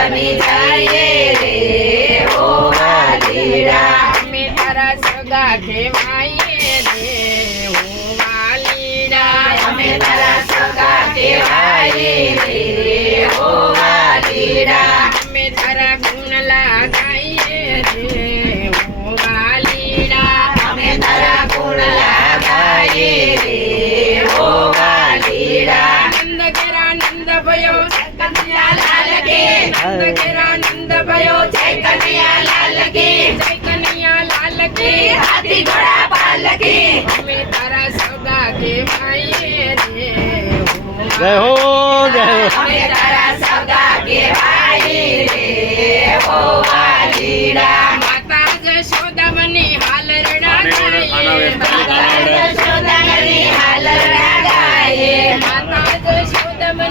બની જઈએ રે ઓ વાલીડા અમે તારા સગા કહેવાઈએ રે ઓ વાલીડા અમે તારા સગા કહેવાઈએ રે ઓ વાલીડા અમે તારા ગુણ લાગાઈએ રે ઓ વાલીડા અમે તારા ગુણ લાગાઈએ રે ઓ વાલીડા નંદ કેરા નંદ ભયો કનૈયા લાલ કે નંદ કેરા નંદ ભયો જય કનૈયા લાલ કે જય કનૈયા લાલ કી હાથી ઘોડા પાલ કે અમે તારા સગા કહેવાઈએ રે ઓ જય હો જય હો.